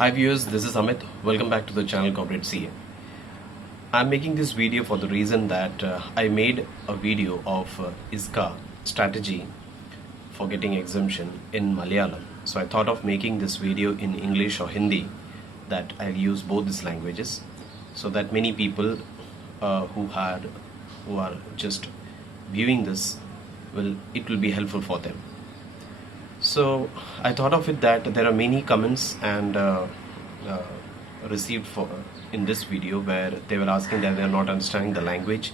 Hi viewers, this is Amit. Welcome back to the channel Comrade CA. I'm making this video for the reason that I made a video of ISCA strategy for getting exemption in Malayalam. So I thought of making this video in English or Hindi, that I'll use both these languages so that many people who are just viewing this it will be helpful for them. So I thought of it that there are many comments and received in this video where they were asking that they are not understanding the language,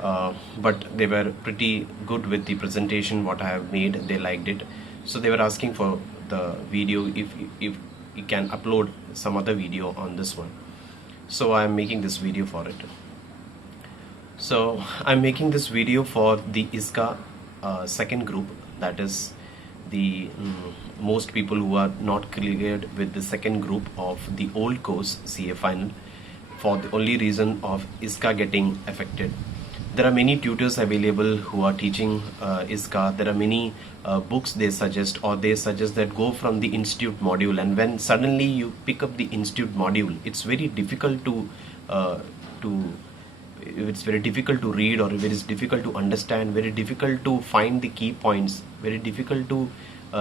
but they were pretty good with the presentation what I have made. They liked it, so they were asking for the video if you can upload some other video on this one. So I am making this video for it. So I'm making this video for the ISCA second group, that is the most people who are not cleared with the second group of the old course CA final, for the only reason of ISCA getting affected. There are many tutors available who are teaching ISCA. There are many books they suggest, or they suggest that go from the institute module, and when suddenly you pick up the institute module, it's very difficult to read, or it is difficult to understand, very difficult to find the key points, very difficult to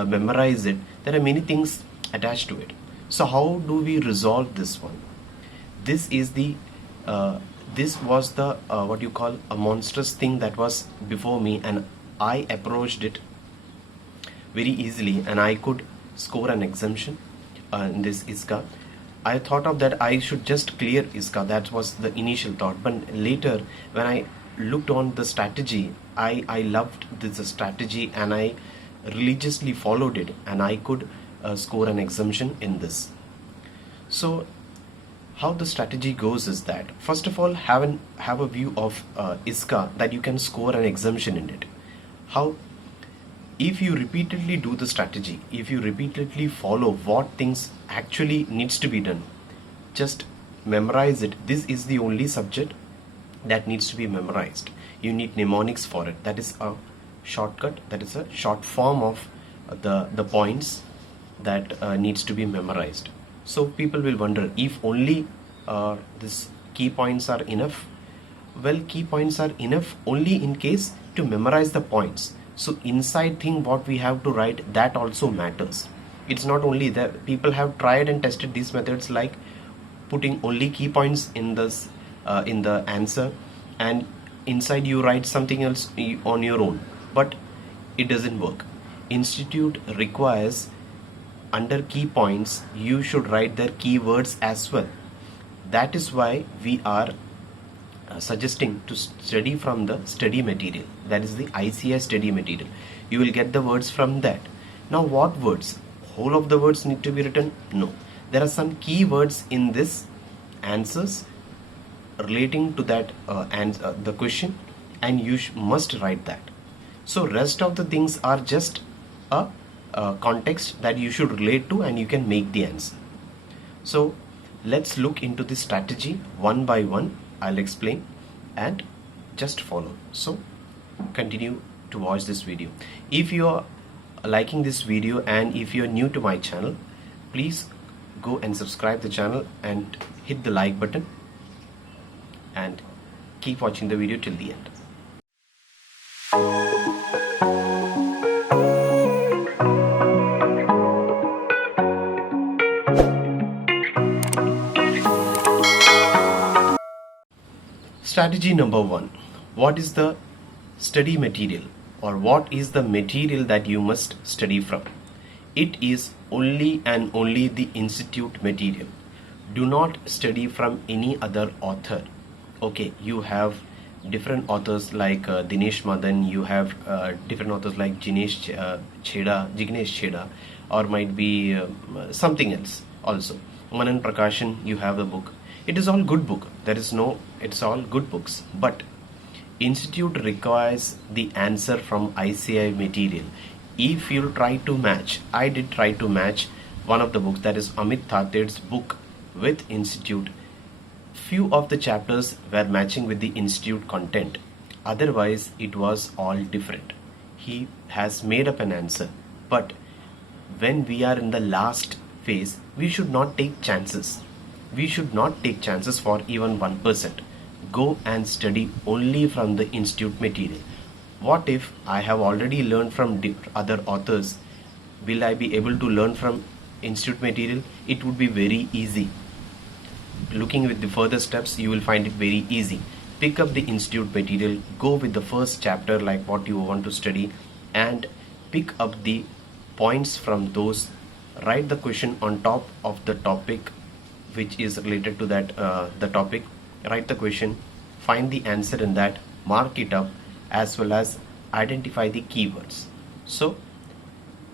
memorize it. There are many things attached to it. So how do we resolve this one? This is the this was the what you call a monstrous thing that was before me, and I approached it very easily, and I could score an exemption in this ISCA. I thought of that I should just clear ISCA. That was the initial thought. But later, when I looked on the strategy, I loved this strategy, and I religiously followed it, and I could score an exemption in this. So how the strategy goes is that, first of all, have a view of ISCA, that you can score an exemption in it. How? If you repeatedly do the strategy, if you repeatedly follow what things actually needs to be done, just memorize it. This is the only subject that needs to be memorized. You need mnemonics for it. That is a shortcut, that is a short form of the points that needs to be memorized. So people will wonder, if only this key points are enough. Well, key points are enough only in case to memorize the points. So inside thing what we have to write, that also matters. It's not only that. People have tried and tested these methods, like putting only key points in this in the answer, and inside you write something else on your own, but it doesn't work. Institute requires under key points you should write their keywords as well. That is why we are suggesting to study from the study material, that is the ICA study material. You will get the words from that. Now what words? Whole of the words need to be written? No. There are some key words in this answers relating to that the question, and you must write that. So rest of the things are just a context that you should relate to, and you can make the answer. So let's look into the strategy one by one. I'll explain and just follow. So continue to watch this video. If you are liking this video, and if you are new to my channel, please go and subscribe the channel and hit the like button, and keep watching the video till the end. Strategy number 1. What is the study material, or what is the material that you must study from? It is only and only the institute material. Do not study from any other author. Okay, you have different authors like Dinesh Madan, you have different authors like Jignesh Chheda, or might be something else also. Manan Prakashan, you have the book. It is all good book. It's all good books. But institute requires the answer from ICA material. If you try to match, I did try to match one of the books, that is Amit Thated's book, with institute. Few of the chapters were matching with the institute content. Otherwise, it was all different. He has made up an answer, but when we are in the last phase, we should not take chances. We should not take chances for even 1%. Go and study only from the institute material. What if I have already learned from other authors? Will I be able to learn from institute material? It would be very easy. Looking with the further steps, you will find it very easy. Pick up the institute material, go with the first chapter like what you want to study, and pick up the points from those. Write the question on top of the topic which is related to that the topic. Write the question, find the answer in that, mark it up, as well as identify the keywords. So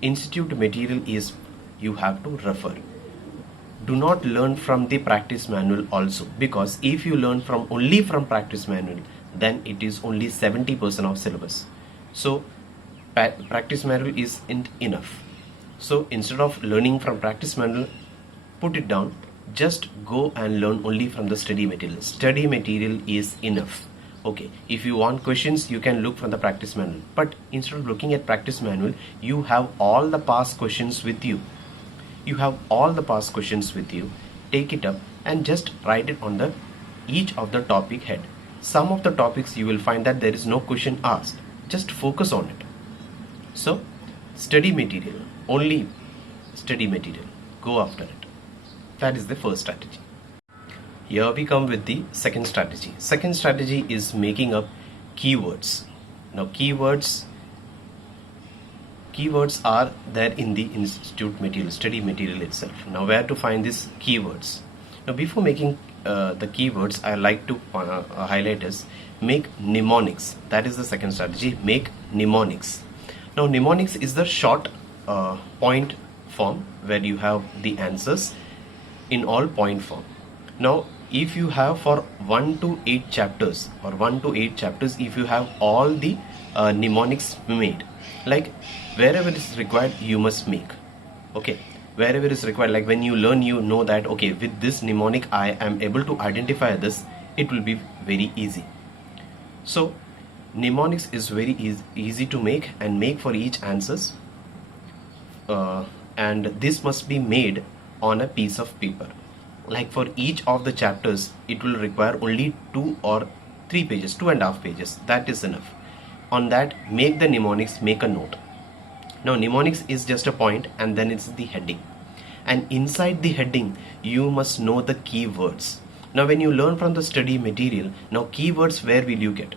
institute material is you have to refer. Do not learn from the practice manual also, because if you learn from only from practice manual, then it is only 70% of syllabus. So practice manual isn't enough. So instead of learning from practice manual, put it down. Just go and learn only from the study material. Study material is enough. Okay, if you want questions, you can look from the practice manual, but instead of looking at practice manual, you have all the past questions with you. You have all the past questions with you. Take it up and just write it on the each of the topic head. Some of the topics you will find that there is no question asked. Just focus on it. So study material, only study material. Go after it. That is the first strategy. Here we come with the second strategy. Second strategy is making up keywords. Now keywords are there in the institute material, study material itself. Now where to find these keywords? Now before making the keywords, I like to highlight is make mnemonics. That is the second strategy. Make mnemonics. Now mnemonics is the short point form where you have the answers in all point form. Now if you have for 1 to 8 chapters or 1 to 8 chapters, if you have all the mnemonics made, like wherever it is required you must make. Okay, wherever it is required, like when you learn, you know that okay, with this mnemonic I am able to identify this, it will be very easy. So mnemonics is very easy to make and make for each answers, and this must be made on a piece of paper. Like for each of the chapters, it will require only 2 or 3 pages, 2.5 pages. That is enough. On that, make the mnemonics, make a note. Now mnemonics is just a point and then it's the heading. And inside the heading, you must know the keywords. Now when you learn from the study material, now keywords, where will you get?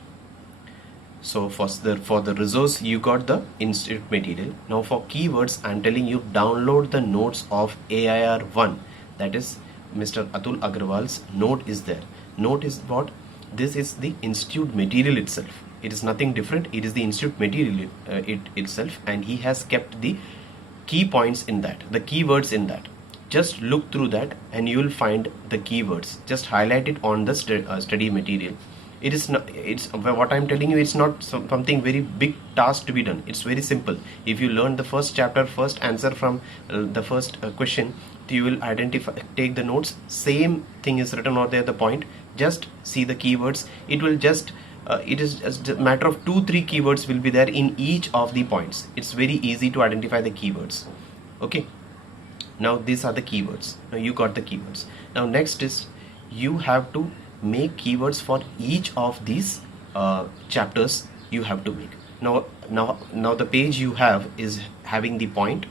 So for the resource, you got the institute material. Now for keywords, I'm telling you, download the notes of AIR1. That is Mr. Atul Agrawal's note is there. Note is what? This is the institute material itself. It is nothing different. It is the institute material itself, and he has kept the key points in that, the keywords in that. Just look through that and you will find the keywords. Just highlight it on the study material. It is not, it's what I'm telling you, it's not something very big task to be done. It's very simple. If you learn the first chapter, first answer from the first question, you will identify, take the notes, same thing is written out there, the point, just see the keywords. It will just it is just a matter of 2-3 keywords will be there in each of the points. It's very easy to identify the keywords. Okay, now these are the keywords. Now you got the keywords. Now next is you have to make keywords for each of these chapters. You have to make. Now the page you have is having the point.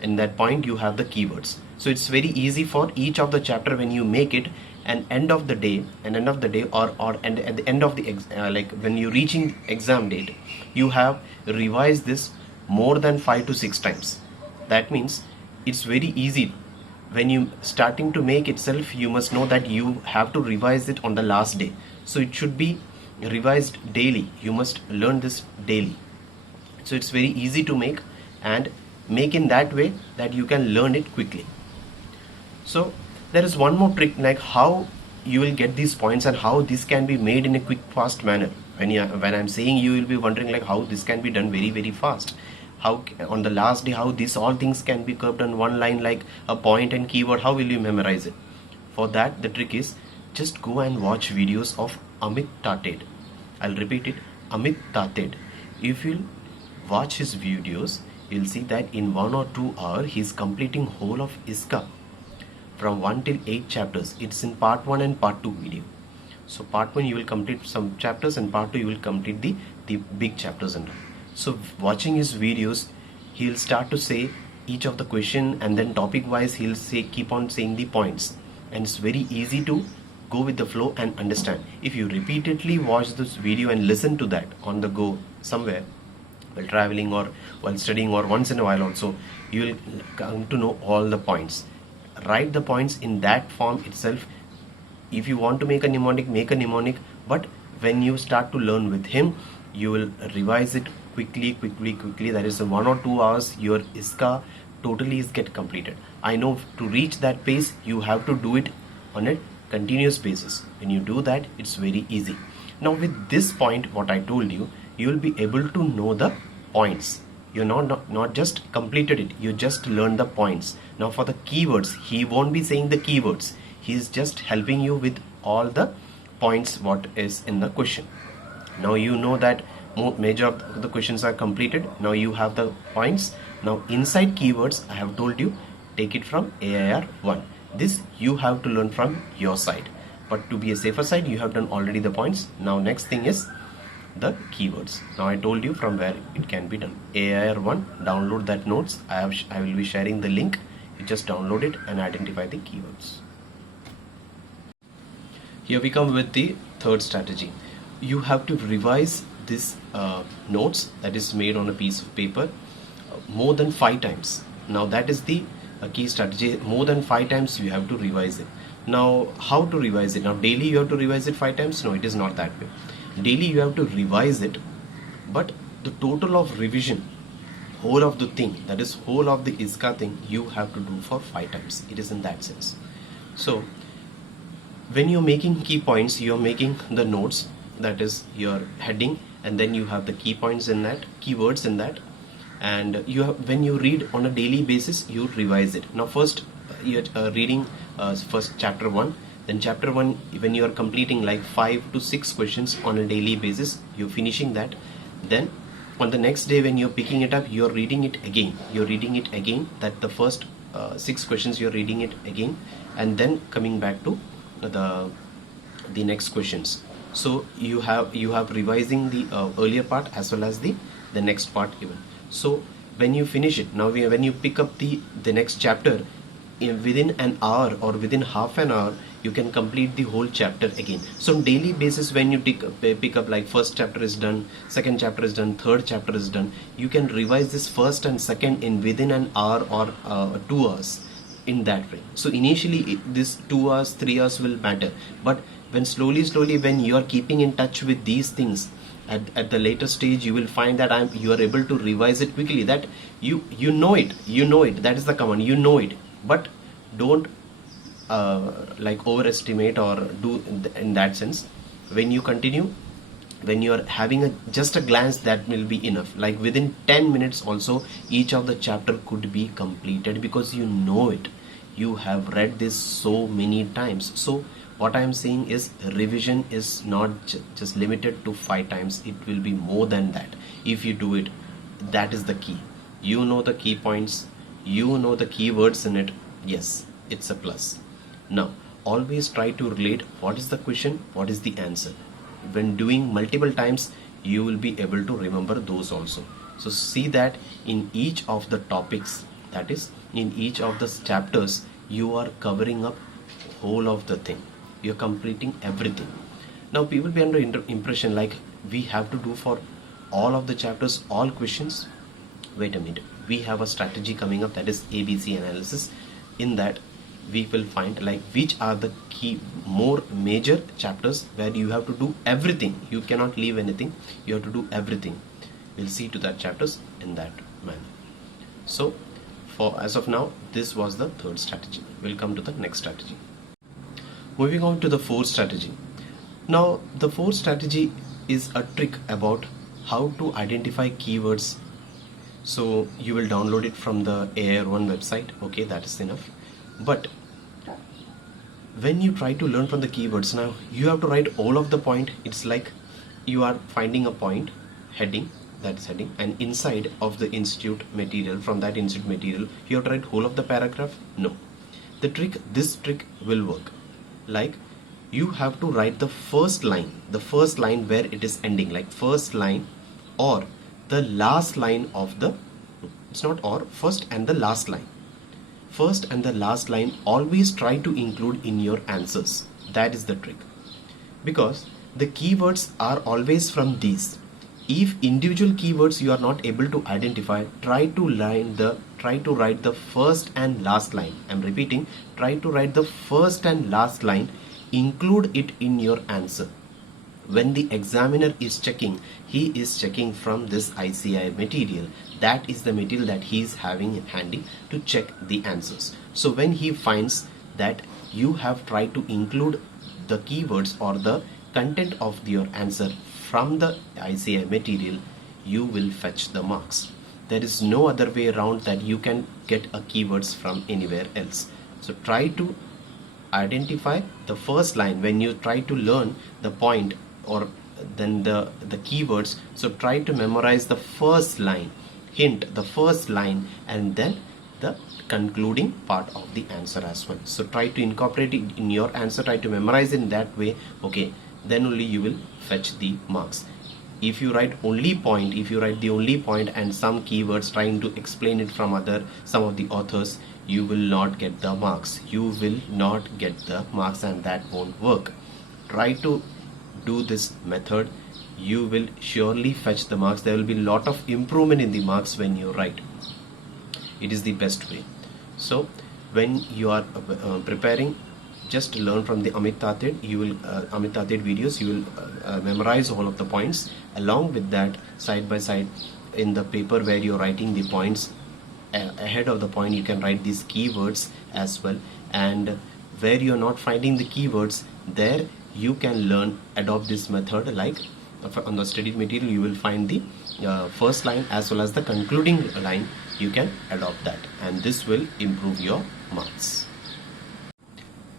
In that point you have the keywords. So it's very easy for each of the chapter when you make it, and end of the day and at the end of the like when you reaching exam date, you have revised this more than 5 to 6 times. That means it's very easy. When you starting to make itself, you must know that you have to revise it on the last day. So it should be revised daily. You must learn this daily. So it's very easy to make, and make in that way that you can learn it quickly. So there is one more trick, like how you will get these points and how this can be made in a quick, fast manner. When I'm saying, you will be wondering like how this can be done very, very fast. How on the last day, how these all things can be curved on one line like a point and keyword. How will you memorize it? For that, the trick is just go and watch videos of Amit Tated. I'll repeat it, Amit Tated. If you watch his videos, you'll see that in 1 or 2 hours he's completing whole of ISCA from 1 till 8 chapters. It's in part 1 and part 2 video. So part 1 you will complete some chapters, and part 2 you will complete the big chapters and all. So watching his videos, he'll start to say each of the question, and then topic wise he'll say, keep on saying the points, and it's very easy to go with the flow and understand. If you repeatedly watch this video and listen to that on the go somewhere, while traveling or while studying or once in a while also, you will come to know all the points. Write the points in that form itself. If you want to make a mnemonic, make a mnemonic, but when you start to learn with him, you will revise it quickly. That is, in 1 or 2 hours your ISCA totally is get completed. I know to reach that pace you have to do it on a continuous basis. When you do that, it's very easy. Now with this point what I told you, you will be able to know the points. You're not just completed it, you just learn the points. Now for the keywords, he won't be saying the keywords, he is just helping you with all the points what is in the question. Now you know that major of the questions are completed. Now you have the points. Now inside keywords, I have told you, take it from AIR 1. This you have to learn from your side, but to be a safer side, you have done already the points. Now next thing is the keywords. Now I told you from where it can be done. AIR 1, download that notes. I will be sharing the link. You just download it and identify the keywords. Here we come with the third strategy. You have to revise this notes that is made on a piece of paper more than 5 times. Now that is the key strategy. More than 5 times you have to revise it. Now how to revise it? Now daily you have to revise it 5 times? No, it is not that way. Daily you have to revise it, but the total of revision, whole of the thing, that is whole of the ISCA thing, you have to do for 5 times. It is in that sense. So when you're making key points, you're making the notes, that is your heading, and then you have the key points in that, keywords in that, and you have, when you read on a daily basis, you revise it. Now first you're reading first chapter 1, then chapter 1, when you are completing like 5 to 6 questions on a daily basis, you're finishing that. Then on the next day when you're picking it up, you're reading it again, that the first 6 questions you're reading it again, and then coming back to the next questions. So you have revising the earlier part as well as the next part even. So when you finish it, now when you pick up the next chapter, within an hour or within half an hour, you can complete the whole chapter again. So on daily basis, when you pick up like first chapter is done, second chapter is done, third chapter is done, you can revise this first and second in within an hour or 2 hours, in that way. So initially this 2 hours, 3 hours will matter, but when slowly when you are keeping in touch with these things, at the later stage you will find that you are able to revise it quickly, that you know it, that is the command, you know it, but don't like overestimate or do in that sense. When you continue, when you are having just a glance, that will be enough. Like within 10 minutes also each of the chapter could be completed, because you know it, you have read this so many times. So what I am saying is, revision is not just limited to 5 times, it will be more than that. If you do it, that is the key. You know the key points, you know the keywords in it, yes, it's a plus. Now always try to relate what is the question, what is the answer. When doing multiple times, you will be able to remember those also. So see that in each of the topics, that is in each of the chapters, you are covering up whole of the thing, you're completing everything. Now people be under impression like we have to do for all of the chapters all questions. Wait a minute, we have a strategy coming up, that is ABC analysis. In that we will find like which are the key more major chapters where you have to do everything, you cannot leave anything, you have to do everything. We'll see to that chapters in that manner. So for as of now, this was the third strategy. We'll come to the next strategy. Moving on to the fourth strategy. Now the fourth strategy is a trick about how to identify keywords. So you will download it from the AIR1 website, okay, that is enough. But when you try to learn from the keywords, now you have to write all of the point. It's like you are finding a point, heading, that is heading, and inside of the institute material, from that institute material you have to write whole of the paragraph? No. This trick will work like you have to write the first line where it is ending, like first line or the last line of the, it's not or, first and the last line. First and the last line always try to include in your answers. That is the trick, because the keywords are always from these. If individual keywords you are not able to identify, try to write the first and last line. I'm repeating, try to write the first and last line, include it in your answer. When the examiner is checking, he is checking from this ICI material. That is the material that he is having handy to check the answers. So when he finds that you have tried to include the keywords or the content of your answer from the ICI material, you will fetch the marks. There is no other way around that you can get a keywords from anywhere else. So try to identify the first line when you try to learn the point or then the keywords. So try to memorize the first line, hint the first line, and then the concluding part of the answer as well. So try to incorporate it in your answer, try to memorize in that way. Okay, then only you will fetch the marks. If you write only point, if you write the only point and some keywords trying to explain it from some of the authors, you will not get the marks. You will not get the marks, and that won't work. Try to do this method. You will surely fetch the marks. There will be a lot of improvement in the marks when you write. It is the best way. So when you are preparing, just learn from the Amit Tated. You will Amit Tated videos. You will memorize all of the points. Along with that, side by side in the paper where you're writing the points, ahead of the point you can write these keywords as well. And where you're not finding the keywords, there you can adopt this method. Like on the study material, you will find the first line as well as the concluding line. You can adopt that, and this will improve your marks.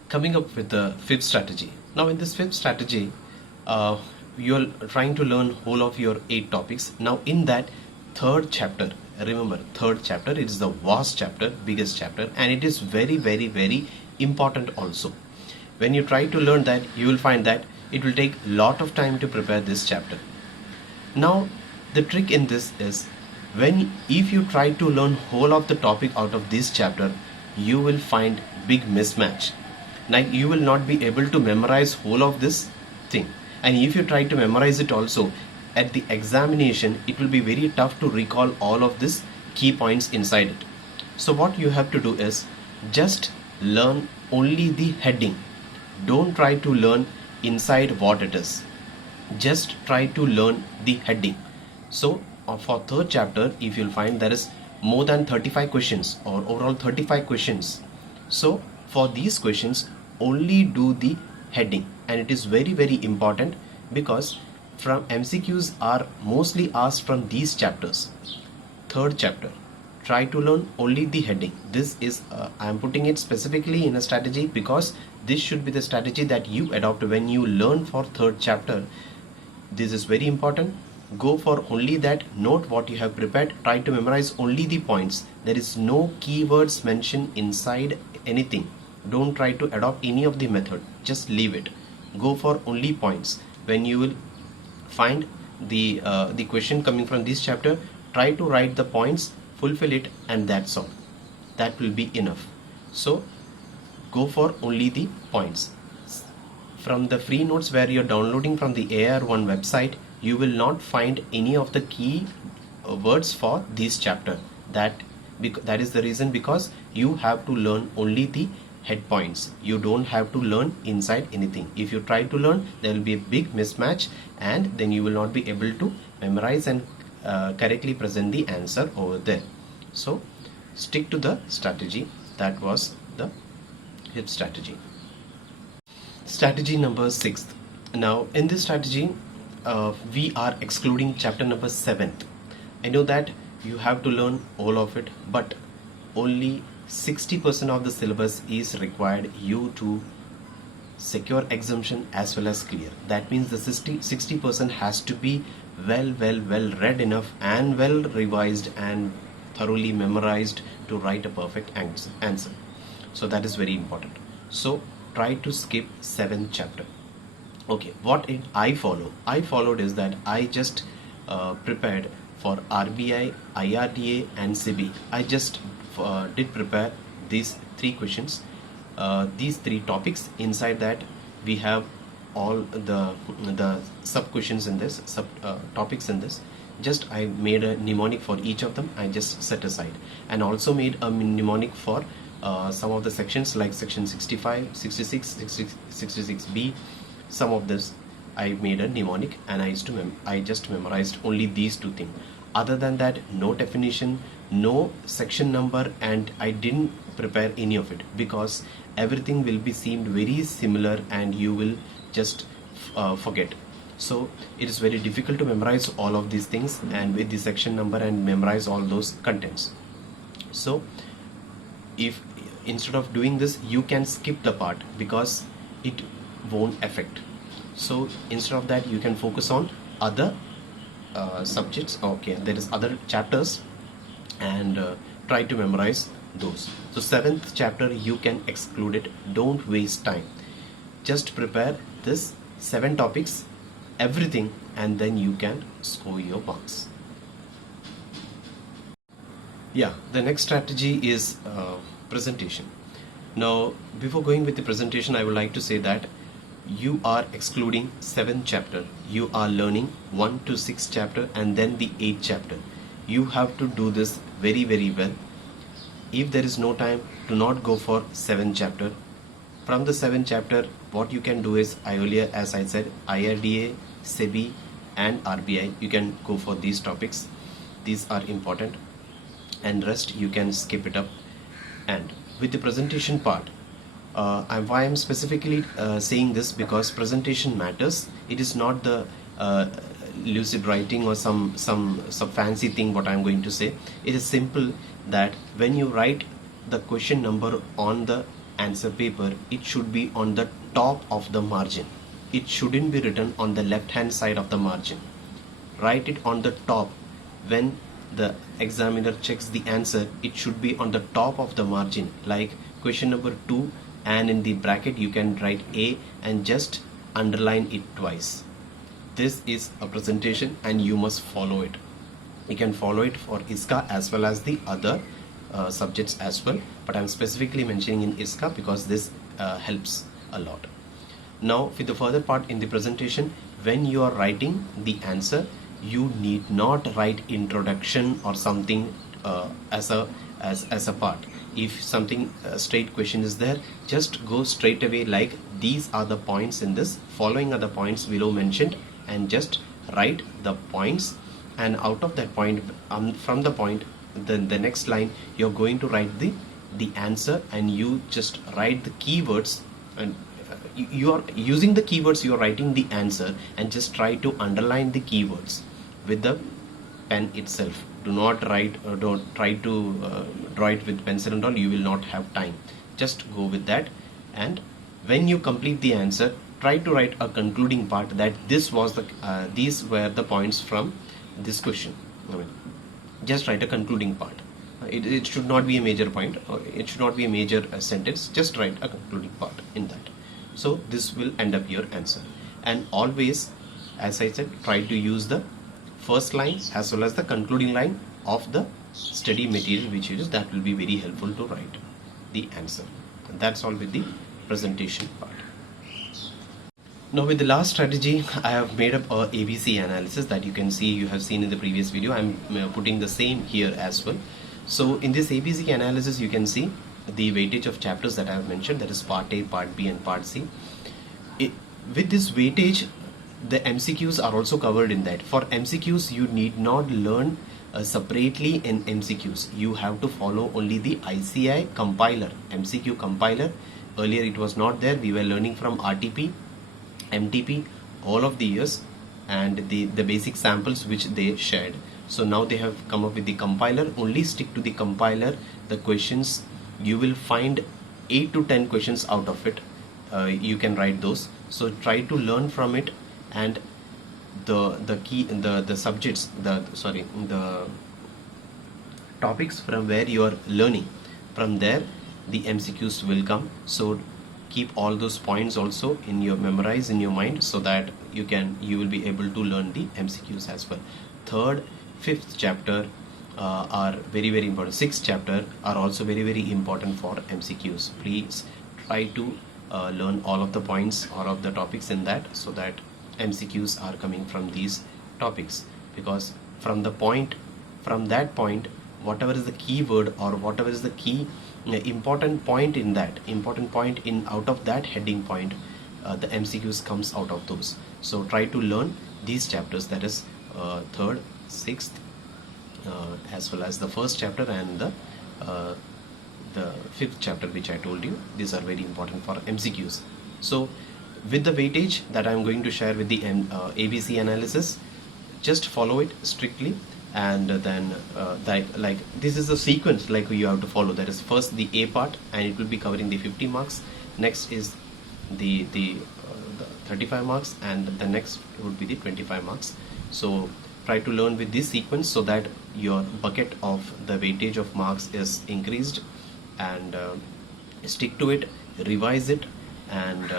Coming up with the fifth strategy. Now in this fifth strategy, you're trying to learn whole of your 8 topics. Now in that third chapter, remember third chapter, it is the vast chapter, biggest chapter, and it is very, very, very important also. When you try to learn that, you will find that it will take a lot of time to prepare this chapter. Now the trick in this is, if you try to learn whole of the topic out of this chapter, you will find big mismatch. Like you will not be able to memorize whole of this thing, and if you try to memorize it also, at the examination it will be very tough to recall all of this key points inside it. So what you have to do is just learn only the heading. Don't try to learn inside what it is. Just try to learn the heading. So for third chapter, if you'll find there is more than 35 questions or overall 35 questions. So for these questions, only do the heading, and it is very, very important because from MCQs are mostly asked from these chapters. Third chapter, try to learn only the heading. This is I am putting it specifically in a strategy because this should be the strategy that you adopt when you learn for third chapter. This is very important. Go for only that. Note what you have prepared. Try to memorize only the points. There is no keywords mentioned inside anything. Don't try to adopt any of the method. Just leave it. Go for only points. When you will find the question coming from this chapter, try to write the points, fulfill it, and that's all. That will be enough. So go for only the points. From the free notes where you're downloading from the AR1 website, you will not find any of the key words for this chapter. That is the reason, because you have to learn only the head points. You don't have to learn inside anything. If you try to learn, there will be a big mismatch, and then you will not be able to memorize and correctly present the answer over there. So stick to the strategy. That was the fifth strategy. Strategy number 6. Now in this strategy, we are excluding chapter number 7. I know that you have to learn all of it, but only 60% of the syllabus is required you to secure exemption as well as clear. That means the 60% has to be well read enough and well revised and thoroughly memorized to write a perfect answer. So that is very important. So try to skip 7th chapter. Okay, what I followed is that I just prepared for RBI, IRDA and CB. I just did prepare these 3 questions, these 3 topics. Inside that we have all the sub questions in this, sub topics in this. Just I made a mnemonic for each of them. I just set aside, and also made a mnemonic for some of the sections like section 65, 66, 66B. Some of this I made a mnemonic, and I just memorized only these 2 things. Other than that, no definition, no section number, and I didn't prepare any of it because everything will be seemed very similar and you will just forget. So it is very difficult to memorize all of these things and with the section number and memorize all those contents. So if instead of doing this, you can skip the part because it won't affect. So instead of that, you can focus on other subjects. Okay, there is other chapters, and try to memorize those. So 7th chapter you can exclude it. Don't waste time. Just prepare this 7 topics, everything, and then you can score your marks. Yeah, the next strategy is presentation. Now before going with the presentation, I would like to say that you are excluding 7th chapter. You are learning 1 to 6 chapter and then the 8th chapter. You have to do this very well. If there is no time, do not go for 7th chapter. From the 7th chapter, what you can do is, as I said, IRDA, SEBI and RBI, you can go for these topics. These are important, and rest you can skip it up. And with the presentation part, why I'm specifically saying this, because presentation matters. It is not the lucid writing or some fancy thing what I'm going to say. It is simple that when you write the question number on the answer paper, it should be on the top of the margin. It shouldn't be written on the left hand side of the margin. Write it on the top. When the examiner checks the answer, it should be on the top of the margin, like question number 2, and in the bracket you can write A and just underline it twice. This is a presentation and you must follow it. You can follow it for ISCA as well as the other subjects as well, but I'm specifically mentioning in ISCA because this helps a lot. Now for the further part in the presentation, when you are writing the answer, you need not write introduction or something as a part. If something straight question is there, just go straight away like these are the points in this, following are the points below mentioned, and just write the points, and out of that point, from the point, then the next line you're going to write the answer, and you just write the keywords, and you are using the keywords, you are writing the answer, and just try to underline the keywords with the pen itself. Do not write or don't try to draw it with pencil and all. You will not have time. Just go with that, and when you complete the answer, try to write a concluding part that these were the points from this question. Just write a concluding part. It should not be a major point, or it should not be a major sentence. Just write a concluding part in that. So this will end up your answer. And always, as I said, try to use the first line as well as the concluding line of the study material which you use. That will be very helpful to write the answer. And that's all with the presentation part. Now with the last strategy, I have made up a ABC analysis that you can see, you have seen in the previous video. I'm putting the same here as well. So in this ABC analysis, you can see the weightage of chapters that I have mentioned, that is part A, part B and part C. With this weightage, the MCQs are also covered in that. For MCQs, you need not learn separately in MCQs. You have to follow only the ICI compiler, MCQ compiler. Earlier it was not there. We were learning from RTP, MTP all of the years, and the basic samples which they shared. So now they have come up with the compiler. Only stick to the compiler. The questions, you will find 8 to 10 questions out of it. You can write those. So try to learn from it, and the key the subjects, the topics from where you are learning. From there the MCQs will come. So keep all those points also in your memorize in your mind, so that you will be able to learn the MCQs as well. Third, fifth chapter are very very important. Sixth chapter are also very very important for MCQs. Please try to learn all of the points, all of the topics in that, so that MCQs are coming from these topics. Because from that point, whatever is the keyword or whatever is the key important point in out of that heading point, the MCQs comes out of those. So try to learn these chapters, that is third, sixth, as well as the first chapter and the fifth chapter which I told you. These are very important for MCQs. So with the weightage that I'm going to share with the ABC analysis, just follow it strictly, and then like this is the sequence like you have to follow. That is first the A part, and it will be covering the 50 marks. Next is the 35 marks, and the next would be the 25 marks. So try to learn with this sequence, so that your bucket of the weightage of marks is increased, and stick to it, revise it, and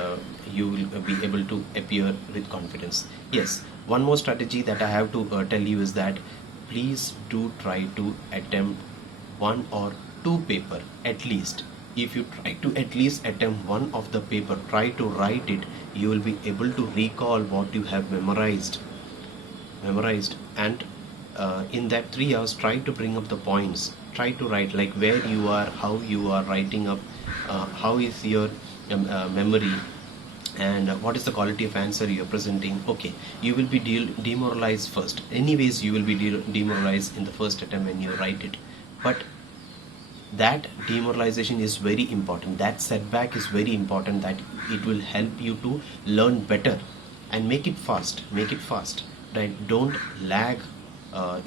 you will be able to appear with confidence. Yes, one more strategy that I have to tell you is that please do try to attempt one or two paper at least. If you try to at least attempt one of the paper, try to write it, you will be able to recall what you have memorized, and in that 3 hours try to bring up the points. Try to write like where you are, how you are writing up, how is your memory, and what is the quality of answer you are presenting. Okay, you will be demoralized first. Anyways, you will be demoralized in the first attempt when you write it, but that demoralization is very important. That setback is very important. That it will help you to learn better and make it fast. Right? Don't lag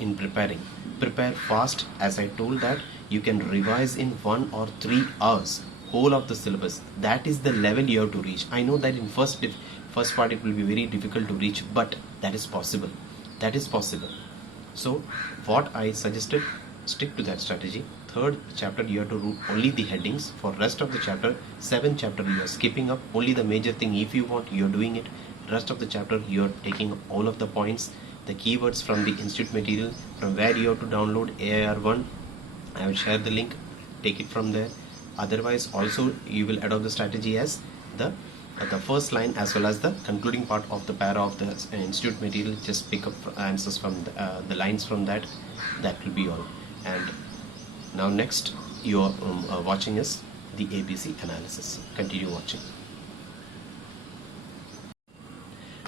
in preparing. Prepare fast. As I told, that you can revise in 1 or 3 hours whole of the syllabus. That is the level you have to reach. I know that in first part it will be very difficult to reach, but that is possible. So what I suggested, stick to that strategy. Third chapter you have to do only the headings. For rest of the chapter, 7th chapter you are skipping up only the major thing. If you want, you are doing it. Rest of the chapter you are taking all of the points, the keywords from the institute material, from where you have to download AIR1. I will share the link, take it from there. Otherwise also you will adopt the strategy as the first line as well as the concluding part of the para of the institute material. Just pick up answers from the lines from that. That will be all. And now next you are watching is the ABC analysis. Continue watching.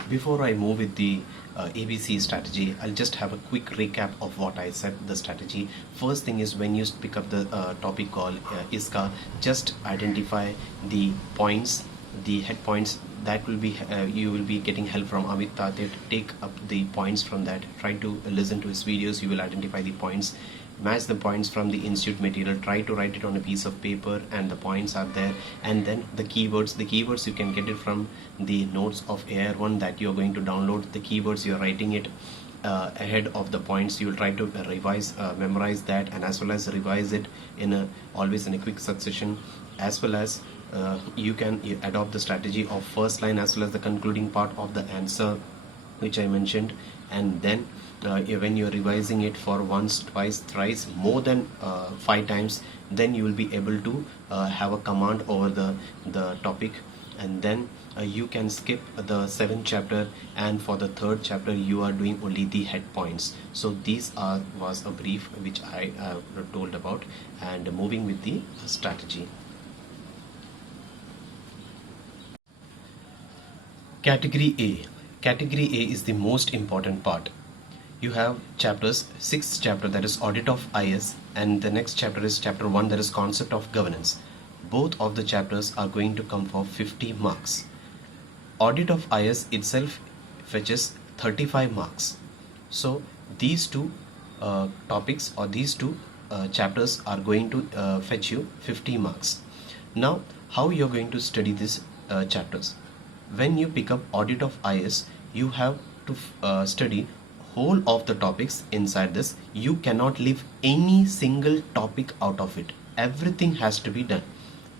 Before I move with the ABC strategy, I'll just have a quick recap of what I said the strategy. First thing is, when you pick up the topic called ISCA, just identify the points, the head points. That will be you will be getting help from Amit Tate. Take up the points from that. Try to listen to his videos. You will identify the points. Match the points from the institute material. Try to write it on a piece of paper, and the points are there. And then the keywords you can get it from the notes of AR1 that you are going to download. The keywords you are writing it ahead of the points. You will try to revise, memorize that, and as well as revise it always in a quick succession. As well as you can adopt the strategy of first line as well as the concluding part of the answer, which I mentioned. And then when you're revising it for once, twice, thrice, more than 5 times, then you will be able to have a command over the topic. And then you can skip the 7th chapter, and for the 3rd chapter you are doing only the head points. So these was a brief which I told about. And moving with the strategy. Category A. Category A is the most important part. You have chapters, 6th chapter, that is audit of IS, and the next chapter is chapter 1, that is concept of governance. Both of the chapters are going to come for 50 marks. Audit of IS itself fetches 35 marks. So these two topics or these two chapters are going to fetch you 50 marks. Now, how you are going to study these chapters? When you pick up audit of IS, you have to study whole of the topics inside this. You cannot leave any single topic out of it. Everything has to be done.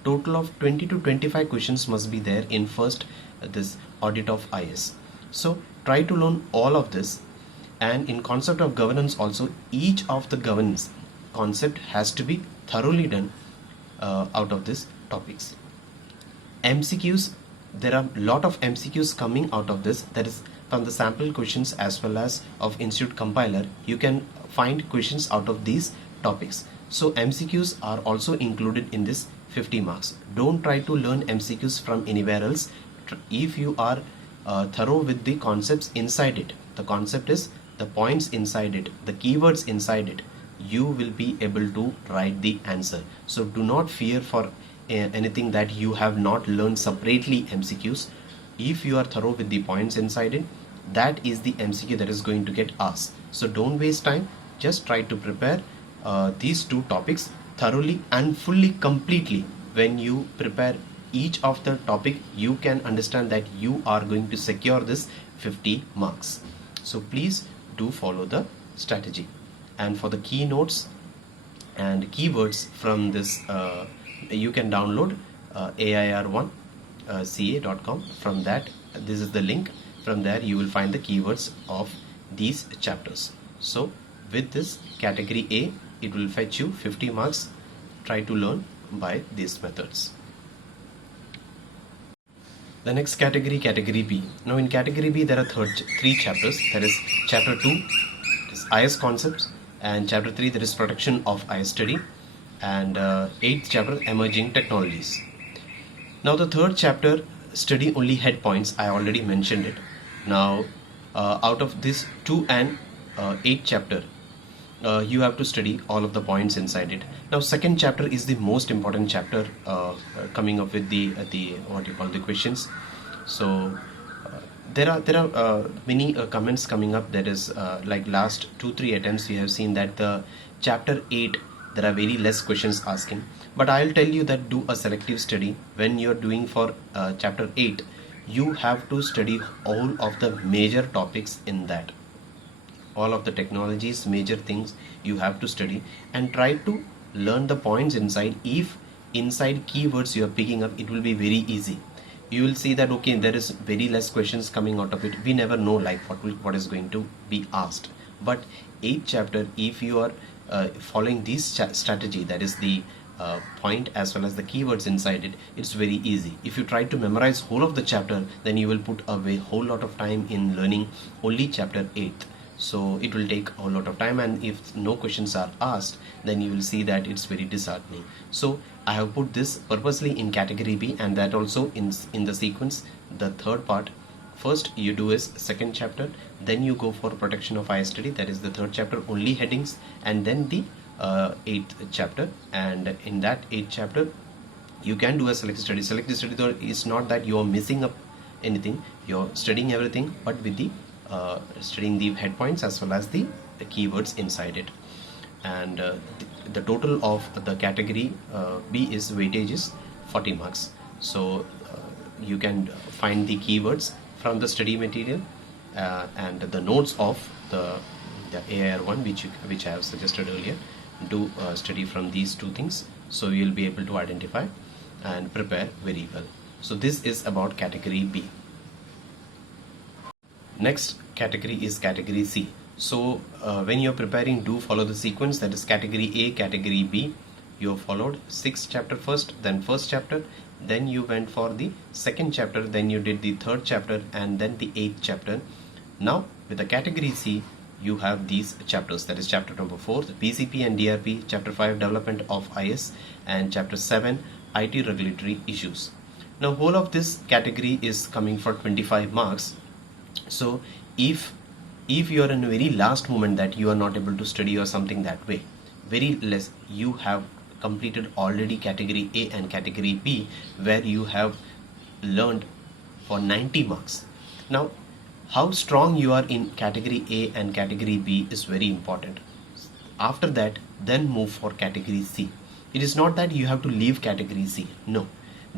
Total of 20 to 25 questions must be there in first this audit of IS. So try to learn all of this. And in concept of governance also, each of the governance concept has to be thoroughly done out of these topics. MCQs, there are a lot of MCQs coming out of this. That is from the sample questions as well as of institute compiler. You can find questions out of these topics. So MCQs are also included in this 50 marks. Don't try to learn MCQs from anywhere else. If you are thorough with the concepts inside it, the concept is the points inside it, the keywords inside it, you will be able to write the answer. So do not fear for anything that you have not learned separately MCQs. If you are thorough with the points inside it, that is the MCQ that is going to get asked. So don't waste time. Just try to prepare these two topics thoroughly and fully, completely. When you prepare each of the topic, you can understand that you are going to secure this 50 marks. So please do follow the strategy. And for the keynotes and keywords from this, you can download air1ca.com. From that, this is the link. From there you will find the keywords of these chapters. So with this category A, it will fetch you 50 marks. Try to learn by these methods. The next category, category B. Now in category B there are three chapters. There is chapter 2, is IS concepts, and chapter 3 there is protection of IS study, and 8th chapter emerging technologies. Now the third chapter, study only head points, I already mentioned it. Now out of this 2 and 8 chapter, you have to study all of the points inside it. Now second chapter is the most important chapter, coming up with the what you call the questions. So there are many comments coming up. That is like last 2-3 attempts we have seen that the chapter 8 there are very less questions asking. But I'll tell you that do a selective study. When you're doing for chapter 8, you have to study all of the major topics in that. All of the technologies, major things you have to study, and try to learn the points inside. If inside keywords you are picking up, it will be very easy. You will see that okay, there is very less questions coming out of it. We never know like what is going to be asked. But 8th chapter, if you are following this strategy, that is the point as well as the keywords inside it, it's very easy. If you try to memorize whole of the chapter, then you will put away whole lot of time in learning only chapter 8th. So it will take a whole lot of time, and if no questions are asked, then you will see that it's very disheartening. So I have put this purposely in category B, and that also in the sequence. The third part, first you do is second chapter, then you go for protection of IS study, that is the third chapter, only headings, and then the 8th chapter. And in that 8th chapter you can do a selective study. Selective study though is not that you are missing up anything, you are studying everything, but with the studying the head points as well as the keywords inside it. And the total of the category B is weightage is 40 marks. So you can find the keywords from the study material and the notes of the AIR1 which I have suggested earlier. Do study from these two things, so you will be able to identify and prepare very well. So this is about category B. Next category is category C. So when you're preparing, do follow the sequence, that is category A, category B. You have followed 6th chapter first, then first chapter, then you went for the second chapter, then you did the third chapter, and then the 8th chapter. Now with the category C, you have these chapters, that is chapter number 4, the PCP and DRP, chapter 5, development of IS, and chapter 7, IT regulatory issues. Now whole of this category is coming for 25 marks. So if you are in a very last moment that you are not able to study or something that way, very less, you have completed already category A and category B, where you have learned for 90 marks. Now how strong you are in category A and category B is very important. After that, then move for category C. It is not that you have to leave category C. No,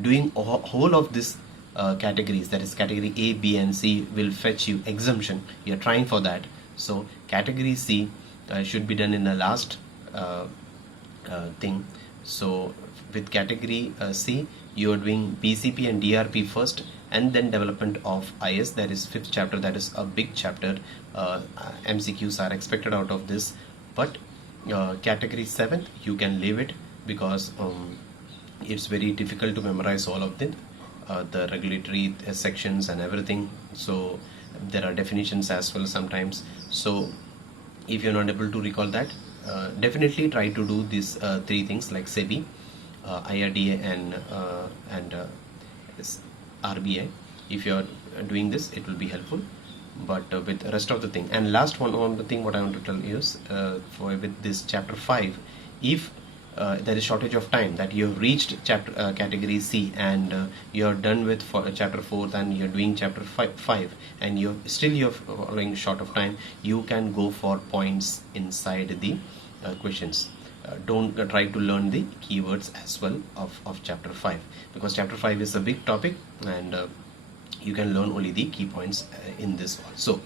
doing whole of this categories, that is category A, B and C will fetch you exemption. You are trying for that. So category C should be done in the last thing. So with category C, you are doing PCP and DRP first, and then development of IS, that is 5th chapter. That is a big chapter. MCQs are expected out of this, but category 7th you can leave it, because it's very difficult to memorize all of them, the regulatory sections and everything. So there are definitions as well sometimes. So if you're not able to recall that, definitely try to do these 3 things like SEBI, IRDA and this RBI. If you're doing this, it will be helpful. But with the rest of the thing, and last one the thing what I want to tell you is, with this chapter 5, if there is shortage of time, that you have reached chapter category C, and you're done with chapter 4, and you're doing chapter 5 and you're following short of time, you can go for points inside the questions. Don't try to learn the keywords as well of chapter 5, because chapter 5 is a big topic, and you can learn only the key points in this also.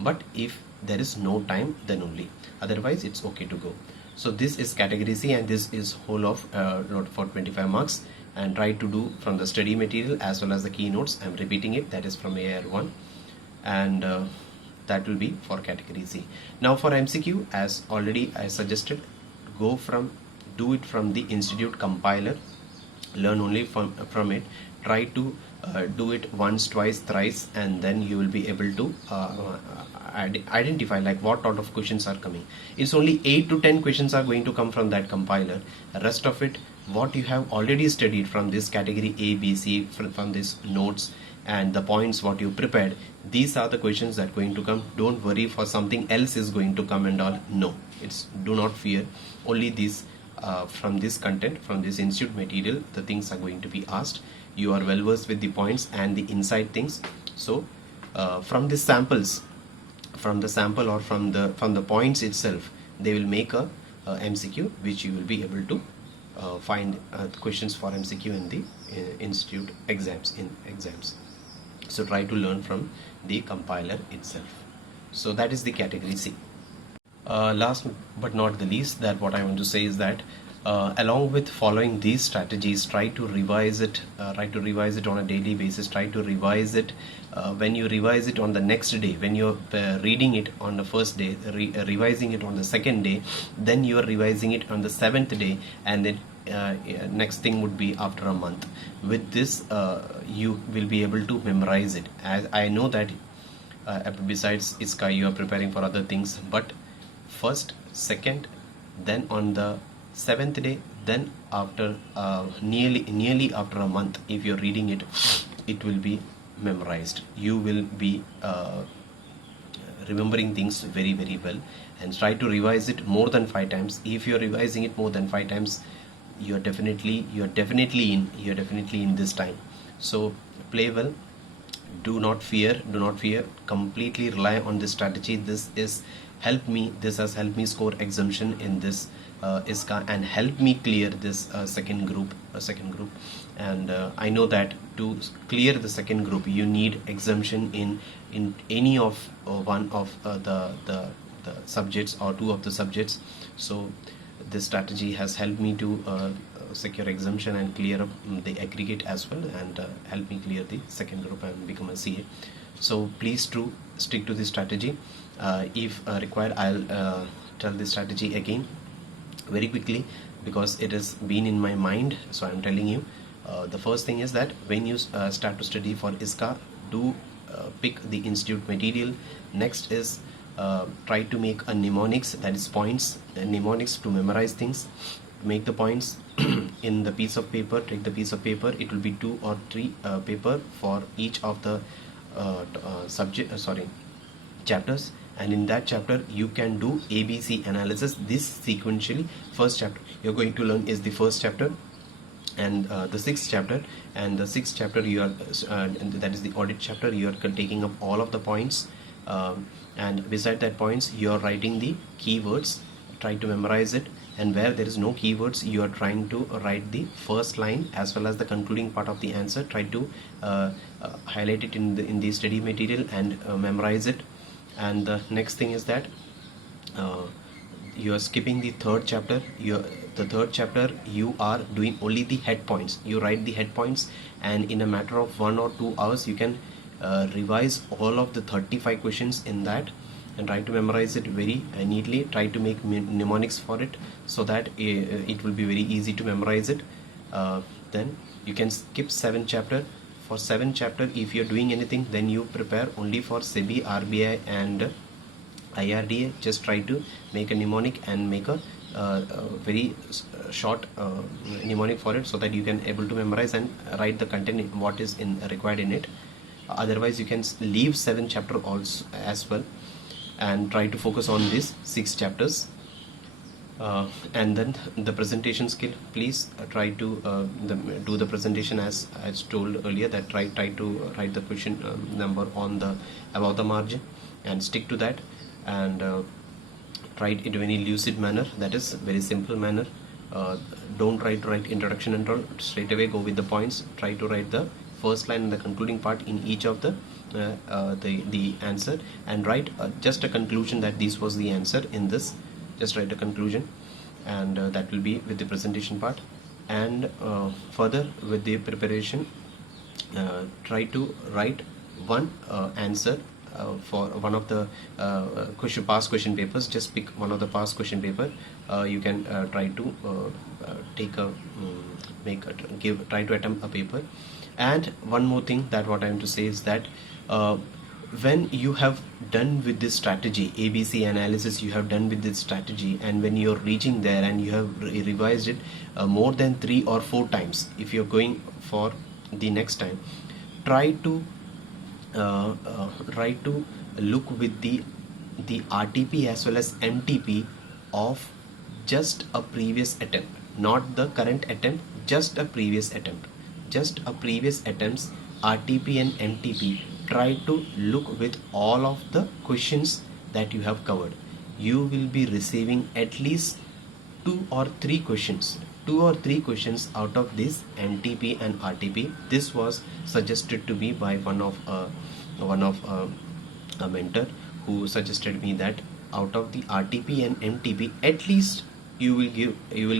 But if there is no time, then only, otherwise it's okay to go. So this is category C, and this is whole of note for 25 marks, and try to do from the study material as well as the keynotes. I'm repeating it, that is from AR1, and that will be for category C. Now for MCQ, as already I suggested, do it from the institute compiler, learn only from it, try to do it once, twice, thrice, and then you will be able to identify like what sort of questions are coming. It's only 8 to 10 questions are going to come from that compiler. The rest of it, what you have already studied from this category A, B, C, from these notes and the points what you prepared, these are the questions that are going to come. Don't worry for something else is going to come and all. No, do not fear. Only these from this content, from this institute material, the things are going to be asked. You are well versed with the points and the inside things. So from the samples, from the sample or from the points itself, they will make a MCQ, which you will be able to find questions for MCQ in the institute exams. So try to learn from the compiler itself. So that is the category C. Last but not the least, that what I want to say is that along with following these strategies, try to revise it on a daily basis. Try to revise it. When you revise it on the next day, when you're reading it on the first day, revising it on the second day, then you are revising it on the 7th day, and then next thing would be after a month. With this you will be able to memorize it. As I know that besides ISCA you are preparing for other things, but first, second, then on the 7th day, then after nearly after a month, if you're reading it, it will be memorized. You will be remembering things very, very well, and try to revise it more than 5 times. If you're revising it more than 5 times, you're definitely in this time. So play well. Do not fear. Completely rely on this strategy. This has helped me score exemption in this ISCA, and help me clear this second group. And I know that to clear the second group, you need exemption in any of one of the subjects or 2 of the subjects. So this strategy has helped me to secure exemption and clear up the aggregate as well, and help me clear the second group and become a CA. So please stick to this strategy. If required, I'll tell this strategy again very quickly, because it has been in my mind, so I'm telling you. The first thing is that when you start to study for ISCA, do pick the institute material. Next is try to make a mnemonics, that is points, mnemonics to memorize things. Make the points in the piece of paper. Take the piece of paper. It will be 2 or 3 paper for each of the chapters, and in that chapter you can do ABC analysis. This sequentially, first chapter you're going to learn is the first chapter, and the 6th chapter, and the 6th chapter you are that is the audit chapter. You are taking up all of the points, and beside that points you are writing the keywords. Try to memorize it, and where there is no keywords, you are trying to write the first line as well as the concluding part of the answer. Try to highlight it in the study material and memorize it. And the next thing is that you are skipping the third chapter. The third chapter you are doing only the head points. You write the head points, and in a matter of 1 or 2 hours you can revise all of the 35 questions in that, and try to memorize it very neatly. Try to make mnemonics for it so that it will be very easy to memorize it. Then you can skip 7th chapter. For 7th chapter, if you're doing anything, then you prepare only for SEBI, RBI and IRDA. Just try to make a mnemonic and make a very short mnemonic for it, so that you can able to memorize and write the content what is required in it. Otherwise you can leave 7th chapter also as well, and try to focus on these 6 chapters. And then the presentation skill, please try to do the presentation as I told earlier, that try to write the question number on the above the margin and stick to that, and try it in a very lucid manner, that is very simple manner. Don't try to write introduction and all, straight away go with the points. Try to write the first line and the concluding part in each of the answer, and write just a conclusion that this was the answer in this. Just write a conclusion, and that will be with the presentation part. And further with the preparation, try to write one answer for one of the past question papers. Just pick one of the past question paper. You can try to try to attempt a paper. And one more thing that what I am to say is that when you have done with this strategy, ABC analysis, you have done with this strategy, and when you're reaching there and you have revised it more than 3 or 4 times, if you're going for the next time, try to look with the RTP as well as MTP of just a previous attempt, not the current attempt, just a previous attempt. Just a previous attempts, RTP and MTP. Try to look with all of the questions that you have covered. You will be receiving at least 2 or 3 questions. 2 or 3 questions out of this MTP and RTP. This was suggested to me by one of a mentor, who suggested me that out of the RTP and MTP, at least you will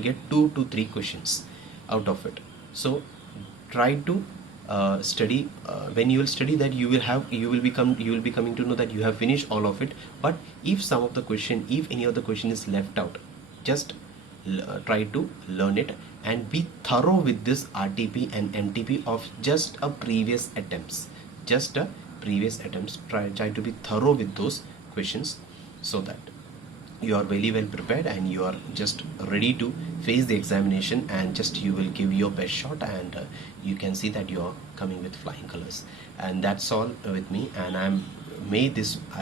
get 2 to 3 questions out of it. So try to study. When you will study that, you will be coming to know that you have finished all of it. But if some of the question, if any of the question is left out, just try to learn it and be thorough with this RTP and MTP of just a previous attempts. Just a previous attempts. Try to be thorough with those questions, so that you are very well prepared and you are just ready to face the examination, and just you will give your best shot, and you can see that you are coming with flying colors. And that's all with me, and I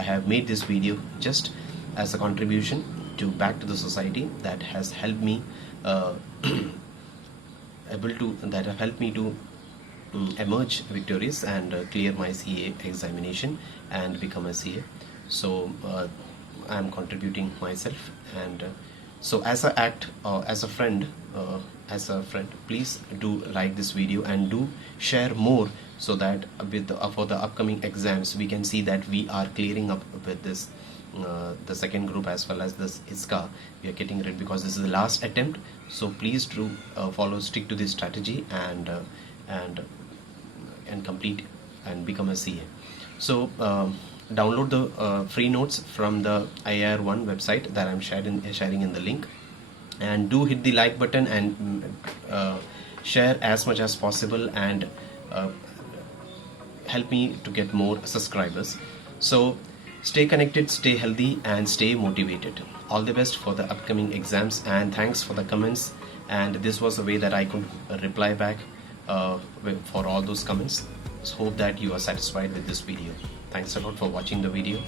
have made this video just as a contribution to back to the society, that has helped me to emerge victorious and clear my CA examination and become a CA. So I am contributing myself, and so as a friend, please do like this video and do share more, so that for the upcoming exams we can see that we are clearing up with this the second group as well as this ISCA. We are getting rid, because this is the last attempt. So please do stick to this strategy and complete and become a CA. So download the free notes from the IR1 website that I'm sharing in the link, and do hit the like button and share as much as possible, and help me to get more subscribers. So stay connected, stay healthy, and stay motivated. All the best for the upcoming exams, and thanks for the comments. And this was the way that I could reply back for all those comments. So hope that you are satisfied with this video. Thanks a lot for watching the video.